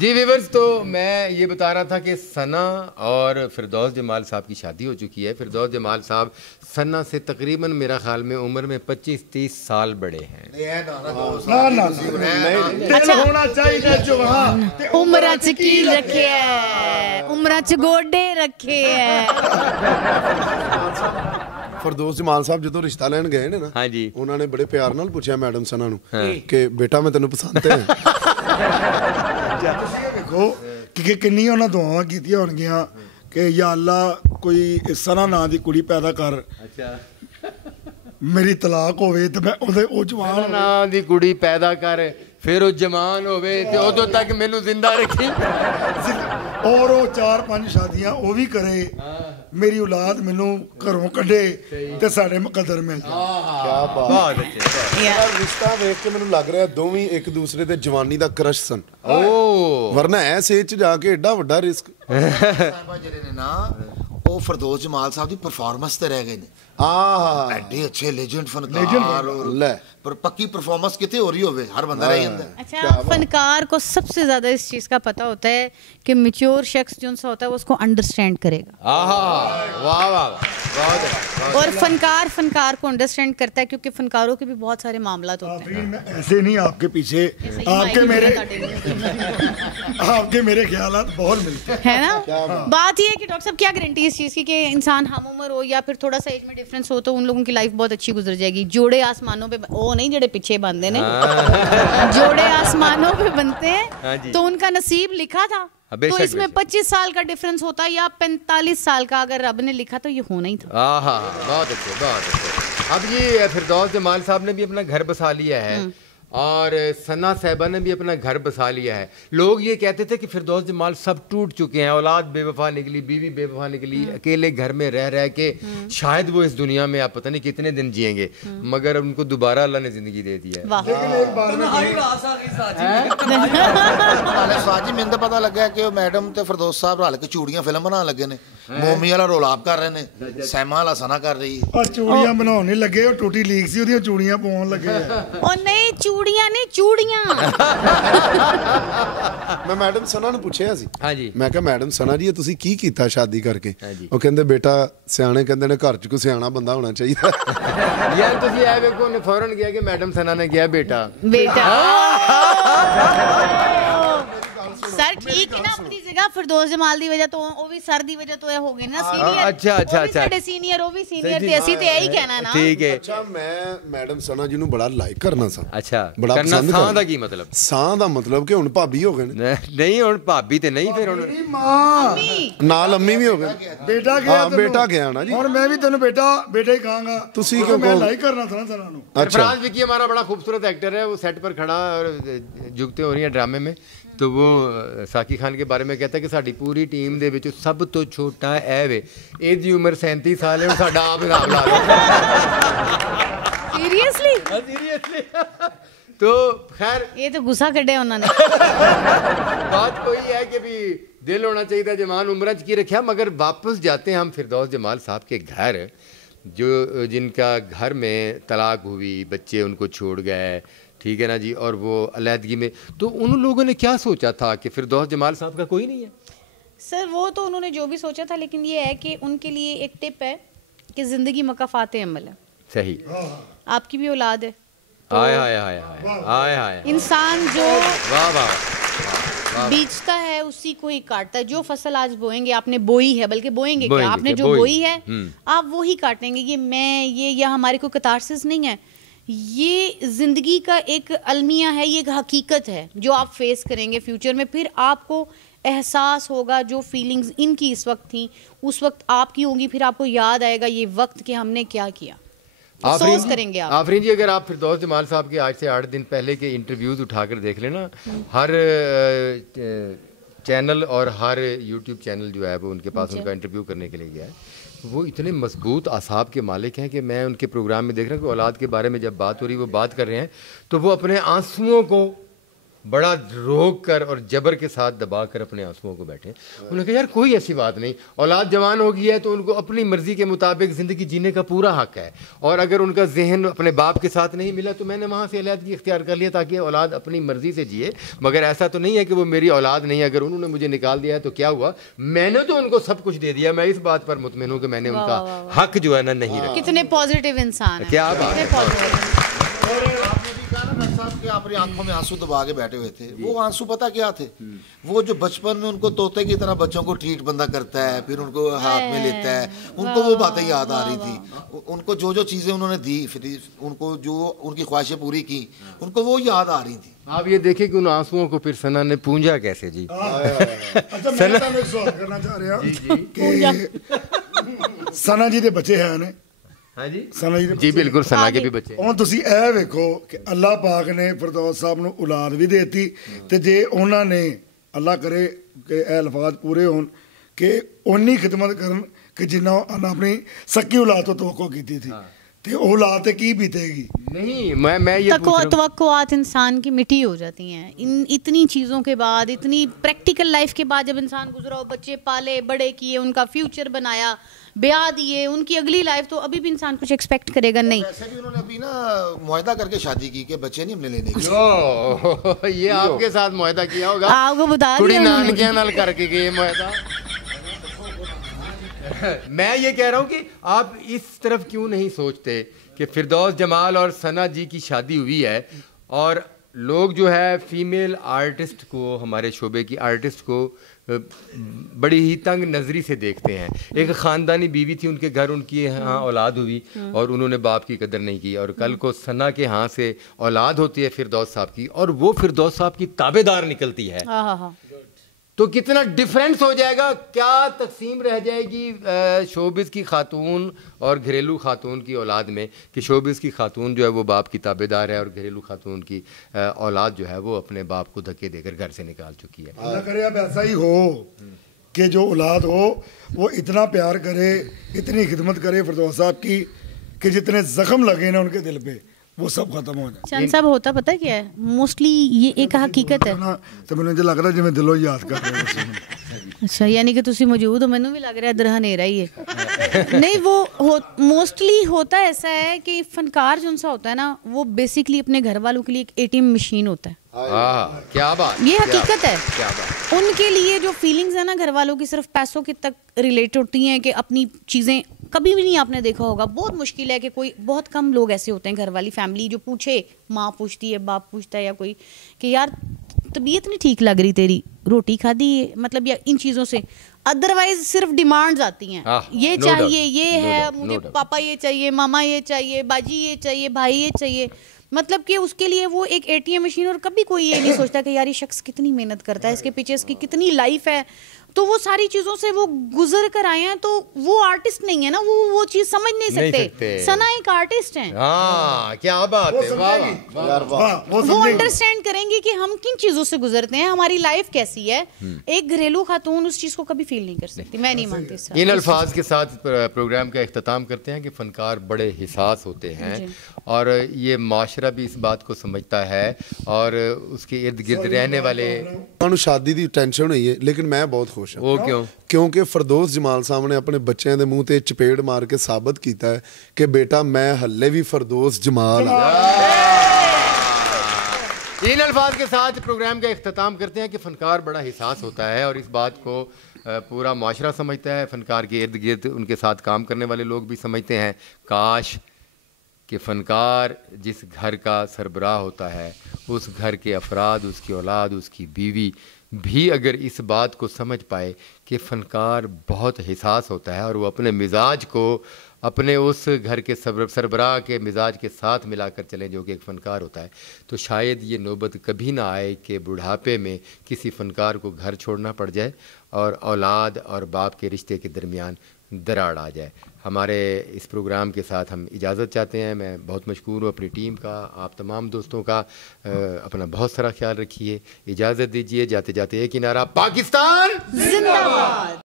جی viewers, تو میں یہ بتا رہا تھا کہ ثنا اور فردوس جمال صاحب کی شادی ہو چکی ہے. فردوس جمال صاحب ثنا سے تقریباً میرا خیال میں عمر میں 25-30 سال بڑے ہیں. عمر چ کی رکھے ہے، عمر چ گوڈے رکھے ہے. فردوس جمال صاحب جدوں رشتہ لین گئے نے نا، ہاں جی، انہوں نے بڑے پیار نال پوچھا میڈم ثنا نو کہ بیٹا میں تینوں پسند ہے. دیکھو کہ کنی انہاں دعاواں کیتیاں ہون گیاں کہ یا اللہ کوئی ثنا نا دی کڑی پیدا کر، میری طلاق ہوے تے میں او جوان نا دی کڑی پیدا کر، پھر وہ جوان ہوے تے ادوں تک مینوں زندہ رکھی، اور وہ 4-5 شادیاں وہ بھی کرے، میری اولاد مینوں گھروں کڈے تے ساڈے مقدر مل جائے. کیا بات ہے. رشتہ ویکھ کے مینوں لگ رہا دوویں ایک دوسرے تے جوانی دا کرش سن. ورنہ ایس ایج چ جا کے ایڈا وڈا رسک. صاحبہ جڑے نے نا وہ فردوس جمال صاحب دی پرفارمنس تے رہ گئے نے. ایڈے اچھے لیجنڈ فنکار پر پکی پرفارمنس کتے ہو رہی ہوئے ہر بندہ رہ جاتا ہے. اچھا، فنکار کو سب سے زیادہ اس چیز کا پتہ ہوتا ہے کہ میچور شخص جو سا ہوتا ہے وہ اس کو انڈرسٹینڈ کرے گا. اور فنکار کو انڈرسٹینڈ کرتا ہے کیونکہ فنکاروں کے بھی بہت سارے معاملات ہوتے ہیں. ایسے نہیں آپ کے پیچھے آپ کے میرے خیالات بہت ملتے ہے نا. بات یہ ہے کہ ڈاکٹر صاحب کیا گارنٹی اس چیز کی کہ انسان ہم عمر ہو یا پھر تھوڑا سا ایج میں ڈفرینس ہو تو ان لوگوں کی لائف بہت اچھی گزر جائے گی. جوڑے آسمانوں پہ وہ نہیں جڑے پیچھے بندے نے، جوڑے آسمانوں پہ بنتے ہیں تو ان کا نصیب لکھا تھا. تو اس میں 25 سال کا ڈفرینس ہوتا یا 45 سال کا اگر رب نے لکھا تو یہ ہونا ہی تھا. بہت اچھے بہت اچھے. اب یہ فردوس جمال صاحب نے بھی اپنا گھر بسا لیا ہے اور ثنا صاحبہ نے بھی اپنا گھر بسا لیا ہے. لوگ یہ کہتے تھے کہ فردوس جمال سب ٹوٹ چکے ہیں، اولاد بے وفا نکلی، بیوی بے وفا نکلی، اکیلے گھر میں رہ کے شاید وہ اس دنیا میں آپ پتہ نہیں کتنے دن جئیں گے، مگر ان کو دوبارہ اللہ نے زندگی دے دی ہے. لیکن ایک بار میں ساجی مین پتہ لگا کہ میڈم تے فردوس صاحب رل کے چوڑیاں فلم بنا لگے نے. مومی والا رول آپ کر رہے نے، سیما والا ثنا کر رہی ہے. چوڑیاں بناؤ نہیں لگے، وہ ٹوٹی لیک سی وہ چوڑیاں پاؤن لگے. اور نہیں چوڑیاں نہیں چوڑیاں. میں میڈم ثنا نوں پوچھیا سی، ہاں جی، میں کہا میڈم ثنا جی تسی کی کیتا شادی کر کے؟ وہ کہندے بیٹا سیانے کہندے نے گھر چ کوئی سیانا بندہ ہونا چاہیے. یار تسی اے ویکھو نے فوراً کیا کہ میڈم ثنا نے کیا بیٹا سر ٹھیک ہے نا اپنی جگہ. فردوس جمال دی وجہ تو وہ بھی سر دی وجہ تو ہو گئے نا سینئر. اچھا ساڈے سینئر وہ بھی سینئر تے اسی تے یہی کہنا ہے نا. ٹھیک ہے. اچھا میں میڈم ثنا جی نوں بڑا لائک کرنا سا. اچھا بڑا پسند ساں دا کی مطلب؟ ساں دا مطلب کہ ہن بھابی ہو گئے نہیں، ہن بھابی تے نہیں، پھر ہن نال امی بھی ہو گئے. بیٹا گیا نا جی. اور میں بھی تینوں بیٹا ہی کہاں گا. تسی کیوں میں لائک کرنا تھا نا ثنا نوں. فرانس وکی ہمارا بڑا خوبصورت ایکٹر ہے، وہ سیٹ پر کھڑا اور جگتے ہو رہی ہیں ڈرامے میں، تو وہ ساقی خان کے بارے میں کہتا ہے کہ ساری پوری ٹیم دے وچ سب تو چھوٹا اے وے، اے دی عمر 37 سال ہے، ساڈا آپ حساب لا لو. سیریسلی. تو خیر یہ تو غصہ کڈے انہوں نے. بات کوئی ہے کہ بھی دل ہونا چاہیے تھا جوان عمرہ کی رکھا. مگر واپس جاتے ہیں ہم فردوس جمال صاحب کے گھر، جو جن کا گھر میں طلاق ہوئی، بچے ان کو چھوڑ گئے، ٹھیک ہے نا جی، اور وہ علیحدگی میں. تو ان لوگوں نے کیا سوچا تھا کہ فردوس جمال صاحب کا کوئی نہیں ہے؟ سر وہ تو انہوں نے جو بھی سوچا تھا، لیکن یہ ہے کہ ان کے لیے ایک ٹپ ہے کہ زندگی مکافات عمل ہے. صحیح. آپ کی بھی اولاد ہے، انسان جو بیچتا ہے اسی کو ہی کاٹتا ہے. جو فصل آج بوئیں گے، آپ نے بوئی ہے، بلکہ بوئیں گے کیا، آپ نے جو بوئی ہے آپ وہی کاٹیں گے. یہ یا ہماری کوئی کتارسس نہیں ہے، یہ زندگی کا ایک المیہ ہے، یہ ایک حقیقت ہے جو آپ فیس کریں گے فیوچر میں. پھر آپ کو احساس ہوگا جو فیلنگز ان کی اس وقت تھیں اس وقت آپ کی ہوں گی. پھر آپ کو یاد آئے گا یہ وقت کہ ہم نے کیا کیا، افسوس کریں گے آپ. آفرین جی، اگر آپ فردوس جمال صاحب کے آج سے 8 دن پہلے کے انٹرویوز اٹھا کر دیکھ لینا، ہر چینل اور ہر یوٹیوب چینل جو ہے وہ ان کے پاس ان کا انٹرویو کرنے کے لیے گیا ہے. وہ اتنے مضبوط اعصاب کے مالک ہیں کہ میں ان کے پروگرام میں دیکھ رہا ہوں کہ اولاد کے بارے میں جب بات ہو رہی ہے، وہ بات کر رہے ہیں تو وہ اپنے آنسوؤں کو بڑا روک کر اور جبر کے ساتھ دبا کر اپنے آنسوؤں کو بیٹھے. انہوں نے کہا یار کوئی ایسی بات نہیں, اولاد جوان ہو گئی ہے تو ان کو اپنی مرضی کے مطابق زندگی جینے کا پورا حق ہے, اور اگر ان کا ذہن اپنے باپ کے ساتھ نہیں ملا تو میں نے وہاں سے علیحدگی اختیار کر لیا تاکہ اولاد اپنی مرضی سے جیے, مگر ایسا تو نہیں ہے کہ وہ میری اولاد نہیں ہے. اگر انہوں نے مجھے نکال دیا ہے تو کیا ہوا, میں نے تو ان کو سب کچھ دے دیا, میں اس بات پر مطمئن ہوں کہ میں نے ان کا حق جو ہے نا نہیں رکھا. کتنے پازیٹیو انسان ہیں, کیا بات ہے. اور آپ نے بھی کہا نا ڈاکٹر صاحب کہ اپنی آنکھوں میں آنسو دبا کے بیٹھے ہوئے تھے, وہ آنسو پتہ کیا تھے, وہ جو بچپن میں ان کو طوطے کی طرح بچوں کو ٹریٹ بندہ کرتا ہے, پھر ان کو ہاتھ میں لیتا ہے, ان کو وہ باتیں یاد آ رہی تھی, ان کو جو جو چیزیں انہوں نے دی, پھر ان کو جو ان کی خواہشیں پوری کی, ان کو وہ یاد آ رہی تھی. آپ یہ دیکھیں کہ ان آنسوؤں کو پھر ثنا نے پونجا کیسے. جی اچھا میں ایک سوال کرنا چاہ رہا ہوں کہ ثنا جی دے بچے ہیں نے, جی بالکل ثنا کے بھی بچے. ਹੁਣ ਤੁਸੀਂ ਇਹ ਵੇਖੋ ਕਿ ਅੱਲਾਹ ਪਾਕ ਨੇ ਫਿਰਦੌਸ ਸਾਹਿਬ ਨੂੰ ਔਲਾਦ ਵੀ ਦੇਤੀ, ਤੇ ਜੇ ਉਹਨਾਂ ਨੇ ਅੱਲਾਹ ਕਰੇ ਕਿ ਇਹ ਅਲਫਾਜ਼ ਪੂਰੇ ਹੋਣ ਕਿ ਉਨੀ ਖਿਦਮਤ ਕਰਨ ਕਿ ਜਿੰਨਾ ਉਹਨਾਂ ਆਪਣੀ ਸੱਕੀ ਔਲਾਦ ਤੋਂ ਤਵੱਕੋ ਕੀਤੀ ਥੀ, ਤੇ ਔਲਾਦ ਤੇ ਕੀ ਬੀਤੇਗੀ. نہیں میں یہ توقعات انسان کی مٹی ہو جاتی ہیں اتنی چیزوں کے بعد, اتنی پریکٹیکل لائف کے بعد. جب انسان گزرا ہو, بچے پالے بڑے کیے, ان کا فیوچر بنایا, بیاہ دیے, ان کی اگلی لائف, تو ابھی بھی انسان کچھ ایکسپیکٹ کرے گا نہیں. ویسے بھی انہوں نے ابھی نا معاہدہ کر کے شادی کی کہ بچے نہیں ہم نے لینے کی. یہ آپ کے ساتھ معاہدہ کیا ہوگا, آپ کو بتا تھوڑی نانکیاں نال کر کے گئے معاہدہ. میں یہ کہہ رہا ہوں کہ آپ اس طرف کیوں نہیں سوچتے کہ فردوس جمال اور ثنا جی کی شادی ہوئی ہے, اور لوگ جو ہے فیمیل آرٹسٹ کو, ہمارے شعبے کی آرٹسٹ کو بڑی ہی تنگ نظری سے دیکھتے ہیں. ایک خاندانی بیوی تھی, ان کے گھر ان کی ہاں اولاد ہوئی اور انہوں نے باپ کی قدر نہیں کی, اور کل کو ثنا کے ہاں سے اولاد ہوتی ہے فردوس صاحب کی, اور وہ فردوس صاحب کی تابع دار نکلتی ہے, تو کتنا ڈفرینس ہو جائے گا, کیا تقسیم رہ جائے گی شوبز کی خاتون اور گھریلو خاتون کی اولاد میں, کہ شوبز کی خاتون جو ہے وہ باپ کی تابع دار ہے, اور گھریلو خاتون کی اولاد جو ہے وہ اپنے باپ کو دھکے دے کر گھر سے نکال چکی ہے. اللہ کرے اب ایسا ہی ہو کہ جو اولاد ہو وہ اتنا پیار کرے, اتنی خدمت کرے فردوس صاحب کی کہ جتنے زخم لگے نا ان کے دل پہ وہ سب ختم ہو جائے. چند صاحب ہوتا پتہ کیا ہے, موسٹلی یہ ایک حقیقت ہے. تو مجھے لگ رہا ہے جی میں دلوں یاد کر رہا ہوں. اچھا, یعنی کہ تسی موجود ہو, مینوں بھی لگ رہا ہے درہ ہنیرا ہی ہے. نہیں, وہ موسٹلی ہوتا ایسا ہے کہ فنکار جو سا ہوتا ہے نا, وہ بیسکلی اپنے گھر والوں کے لیے ایک ATM مشین ہوتا ہے. کیا بات, یہ حقیقت ہے. ان کے لیے جو فیلنگز ہیں نا گھر والوں کی, صرف پیسوں کے تک ریلیٹ ہوتی ہیں, کہ اپنی چیزیں کبھی بھی نہیں آپ نے دیکھا ہوگا, بہت مشکل ہے کہ کوئی, بہت کم لوگ ایسے ہوتے ہیں گھر والی فیملی جو پوچھے, ماں پوچھتی ہے, باپ پوچھتا ہے, یا کوئی کہ یار طبیعت نہیں ٹھیک لگ رہی تیری, روٹی کھا دی, مطلب یا ان چیزوں سے. ادروائز صرف ڈیمانڈز آتی ہیں, یہ چاہیے, یہ ہے, مجھے پاپا یہ چاہیے, ماما یہ چاہیے, باجی یہ چاہیے, بھائی یہ چاہیے. مطلب کہ اس کے لیے وہ ایک ATM مشین, اور کبھی کوئی یہ نہیں سوچتا کہ یار یہ شخص کتنی محنت کرتا ہے, اس کے پیچھے اس کی کتنی لائف ہے. تو وہ ساری چیزوں سے وہ گزر کر آئے ہیں, تو وہ آرٹسٹ نہیں ہے نا, وہ چیز سمجھ نہیں سکتے. ثنا ایک آرٹسٹ ہیں. ہاں کیا بات ہے, وہ انڈرسٹینڈ کریں گے کہ ہم کن چیزوں سے گزرتے ہیں, ہماری لائف کیسی ہے. ایک گھریلو خاتون اس چیز کو کبھی فیل نہیں کر سکتی. میں نہیں مانتی. ان الفاظ کے ساتھ پروگرام کا اختتام کرتے ہیں کہ فنکار بڑے حساس ہوتے ہیں, اور یہ معاشرہ بھی اس بات کو سمجھتا ہے, اور اس کے ارد گرد رہنے والے شادی دی ٹینشن ہوئی ہے, لیکن میں بہت خوش ہوں. وہ کیوں؟ کیونکہ فردوس جمال صاحب نے اپنے بچوں دے منہ تے چپیڑ مار کے ثابت کیتا ہے کہ بیٹا میں ہلے بھی فردوس جمال. ان الفاظ کے ساتھ پروگرام کا اختتام کرتے ہیں کہ فنکار بڑا حساس ہوتا ہے, اور اس بات کو پورا معاشرہ سمجھتا ہے, فنکار کے ارد گرد ان کے ساتھ کام کرنے والے لوگ بھی سمجھتے ہیں. کاش کہ فنکار جس گھر کا سربراہ ہوتا ہے, اس گھر کے افراد, اس کی اولاد, اس کی بیوی بھی اگر اس بات کو سمجھ پائے کہ فنکار بہت حساس ہوتا ہے, اور وہ اپنے مزاج کو اپنے اس گھر کے سربراہ کے مزاج کے ساتھ ملا کر چلیں جو کہ ایک فنکار ہوتا ہے, تو شاید یہ نوبت کبھی نہ آئے کہ بڑھاپے میں کسی فنکار کو گھر چھوڑنا پڑ جائے اور اولاد اور باپ کے رشتے کے درمیان دراڑ آ جائے. ہمارے اس پروگرام کے ساتھ ہم اجازت چاہتے ہیں. میں بہت مشکور ہوں اپنی ٹیم کا, آپ تمام دوستوں کا. اپنا بہت سارا خیال رکھیے. اجازت دیجیے. جاتے جاتے ایک ہی نعرہ, پاکستان زندہ باد.